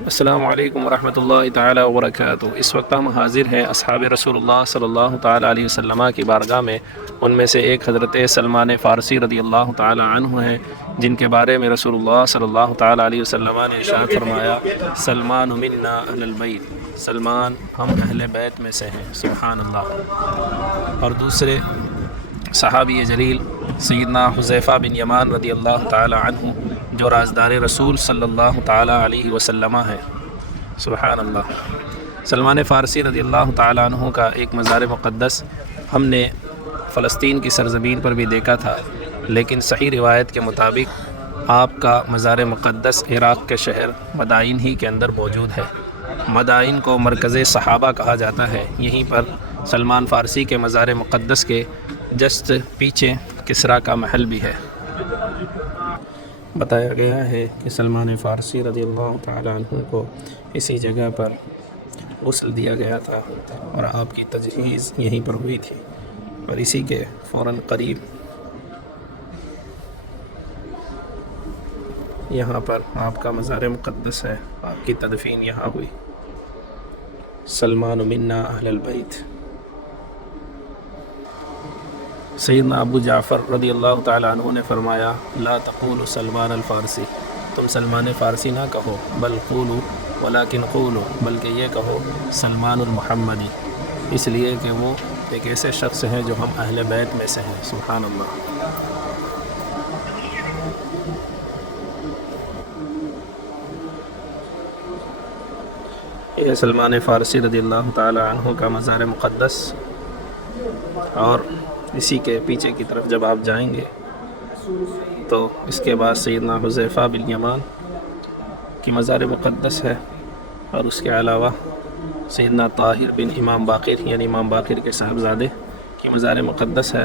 السلام علیکم ورحمۃ اللہ تعالی وبرکاتہ۔ اس وقت ہم حاضر ہیں اصحاب رسول اللہ صلی اللہ تعالی علیہ وسلم کی بارگاہ میں۔ ان میں سے ایک حضرت سلمان فارسی رضی اللہ تعالی عنہ ہیں، جن کے بارے میں رسول اللہ صلی اللہ تعالی علیہ وسلم نے ارشاد فرمایا، سلمان منا اہل البیت، سلمان ہم اہل بیت میں سے ہیں، سبحان اللہ۔ اور دوسرے صحابی جلیل سیدنا حذیفہ بن یمان رضی اللہ تعالی عنہ، جو رازدار رسول صلی اللہ تعالی علیہ وسلم ہے، سبحان اللہ۔ سلمان فارسی رضی اللہ تعالی عنہ کا ایک مزار مقدس ہم نے فلسطین کی سرزمین پر بھی دیکھا تھا، لیکن صحیح روایت کے مطابق آپ کا مزار مقدس عراق کے شہر مدائن ہی کے اندر موجود ہے۔ مدائن کو مرکز صحابہ کہا جاتا ہے۔ یہیں پر سلمان فارسی کے مزار مقدس کے جسٹ پیچھے کسریٰ کا محل بھی ہے۔ بتایا گیا ہے کہ سلمان فارسی رضی اللہ تعالی عنہ کو اسی جگہ پر غسل دیا گیا تھا اور آپ کی تجہیز یہیں پر ہوئی تھی، اور اسی کے فوراً قریب یہاں پر آپ کا مزار مقدس ہے، آپ کی تدفین یہاں ہوئی۔ سلمان منا اہل البیت۔ سیدنا ابو جعفر رضی اللہ تعالیٰ عنہ نے فرمایا، لا تقولوا سلمان الفارسی، تم سلمان فارسی نہ کہو، بل قولوا ولکن قولوا، بلکہ یہ کہو سلمان المحمدی، اس لیے کہ وہ ایک ایسے شخص ہیں جو ہم اہل بیت میں سے ہیں، سبحان اللہ۔ یہ سلمان فارسی رضی اللہ تعالیٰ عنہ کا مزار مقدس، اور اسی کے پیچھے کی طرف جب آپ جائیں گے تو اس کے بعد سیدنا حذیفہ بن یمان کی مزار مقدس ہے، اور اس کے علاوہ سیدنا طاہر بن امام باقر یعنی امام باقر کے صاحبزادے کی مزار مقدس ہے،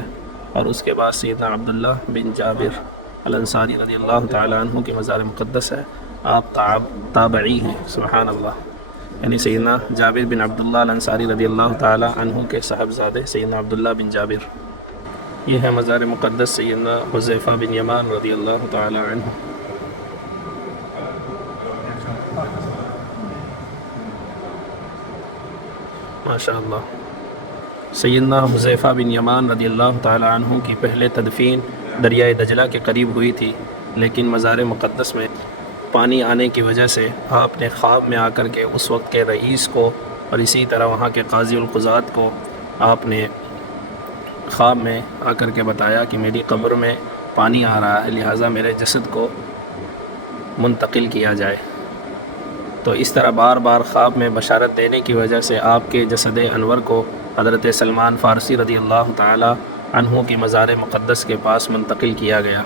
اور اس کے بعد سیدنا عبداللہ بن جابر الانصاری رضی اللہ تعالیٰ عنہ کی مزار مقدس ہے۔ آپ تابعی ہیں، سبحان اللہ، یعنی سیدنا جابر بن عبداللہ الانصاری رضی اللہ تعالیٰ عنہ کے صاحبزادے سیدنا عبداللہ بن جابر۔ یہ ہے مزار مقدس سیدنا حذیفہ بن یمان رضی اللہ تعالی عنہ۔ ماشاء اللہ۔ سیدنا حذیفہ بن یمان رضی اللہ تعالی عنہ کی پہلے تدفین دریائے دجلہ کے قریب ہوئی تھی، لیکن مزار مقدس میں پانی آنے کی وجہ سے آپ نے خواب میں آ کر کے اس وقت کے رئیس کو اور اسی طرح وہاں کے قاضی القضات کو آپ نے خواب میں آ کر کے بتایا کہ میری قبر میں پانی آ رہا ہے، لہٰذا میرے جسد کو منتقل کیا جائے۔ تو اس طرح بار بار خواب میں بشارت دینے کی وجہ سے آپ کے جسد انور کو حضرت سلمان فارسی رضی اللہ تعالی عنہ کی مزار مقدس کے پاس منتقل کیا گیا،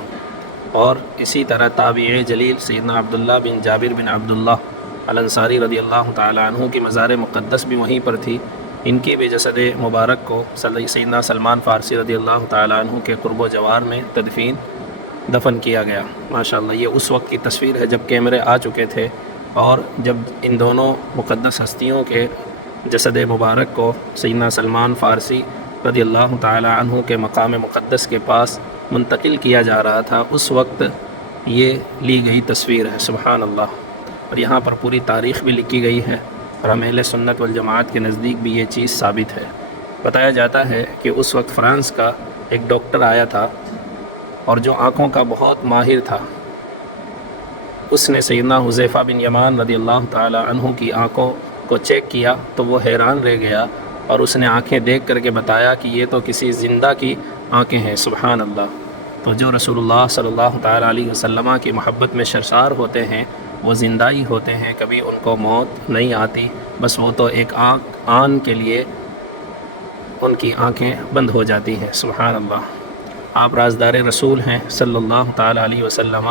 اور اسی طرح تابعی جلیل سیدنا عبداللہ بن جابر بن عبداللہ الانصاری رضی اللہ تعالی عنہ کی مزار مقدس بھی وہیں پر تھی۔ ان کی بھی جسد مبارک کو سیدنا سلمان فارسی رضی اللہ تعالی عنہ کے قرب و جوار میں دفن کیا گیا۔ ماشاءاللہ، یہ اس وقت کی تصویر ہے جب کیمرے آ چکے تھے، اور جب ان دونوں مقدس ہستیوں کے جسد مبارک کو سیدنا سلمان فارسی رضی اللہ تعالی عنہ کے مقام مقدس کے پاس منتقل کیا جا رہا تھا، اس وقت یہ لی گئی تصویر ہے، سبحان اللہ۔ اور یہاں پر پوری تاریخ بھی لکھی گئی ہے، اور ہم اہل سنت والجماعت کے نزدیک بھی یہ چیز ثابت ہے۔ بتایا جاتا ہے کہ اس وقت فرانس کا ایک ڈاکٹر آیا تھا، اور جو آنکھوں کا بہت ماہر تھا، اس نے سیدنا حذیفہ بن یمان رضی اللہ تعالی عنہ کی آنکھوں کو چیک کیا تو وہ حیران رہ گیا، اور اس نے آنکھیں دیکھ کر کے بتایا کہ یہ تو کسی زندہ کی آنکھیں ہیں، سبحان اللہ۔ تو جو رسول اللہ صلی اللہ تعالی علیہ وسلم کی محبت میں سرشار ہوتے ہیں وہ زندہ ہی ہوتے ہیں، کبھی ان کو موت نہیں آتی، بس وہ تو ایک آن کے لیے ان کی آنکھیں بند ہو جاتی ہیں، سبحان اللہ۔ آپ رازدار رسول ہیں صلی اللہ تعالی علیہ وسلم،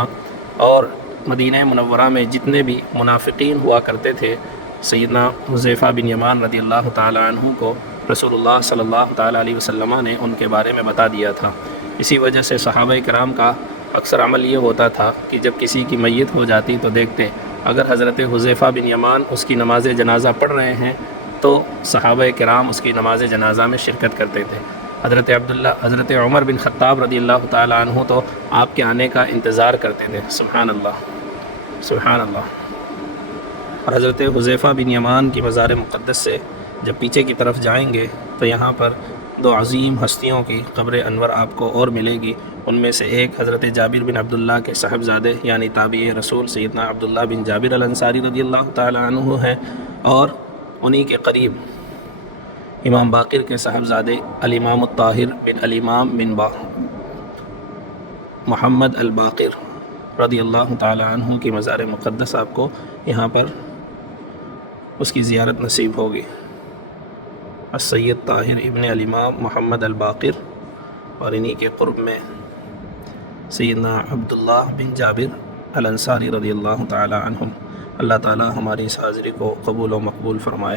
اور مدینہ منورہ میں جتنے بھی منافقین ہوا کرتے تھے، سیدنا حذیفہ بن یمان رضی اللہ تعالی عنہ کو رسول اللہ صلی اللہ تعالی علیہ وسلم نے ان کے بارے میں بتا دیا تھا۔ اسی وجہ سے صحابہ کرام کا اکثر عمل یہ ہوتا تھا کہ جب کسی کی میت ہو جاتی تو دیکھتے، اگر حضرت حذیفہ بن یمان اس کی نماز جنازہ پڑھ رہے ہیں تو صحابہ کرام اس کی نماز جنازہ میں شرکت کرتے تھے۔ حضرت عمر بن خطاب رضی اللہ تعالی عنہ تو آپ کے آنے کا انتظار کرتے تھے، سبحان اللہ، سبحان اللہ۔ اور حضرت حذیفہ بن یمان کی مزار مقدس سے جب پیچھے کی طرف جائیں گے تو یہاں پر دو عظیم ہستیوں کی قبر انور آپ کو اور ملے گی۔ ان میں سے ایک حضرت جابر بن عبداللہ کے صاحبزادے یعنی تابعی رسول سیدنا عبداللہ بن جابر الانصاری رضی اللہ تعالی عنہ ہیں، اور انہی کے قریب امام باقر کے صاحبزادے الامام الطاہر بن الامام بن محمد الباقر رضی اللہ تعالی عنہ کی مزار مقدس آپ کو یہاں پر اس کی زیارت نصیب ہوگی۔ السید طاہر ابن الامام محمد الباقر، اور انہی کے قرب میں سیدنا عبداللہ بن جابر الانصاری رضی اللہ تعالی عنہم۔ اللہ تعالی ہماری اس حاضری کو قبول و مقبول فرمائے۔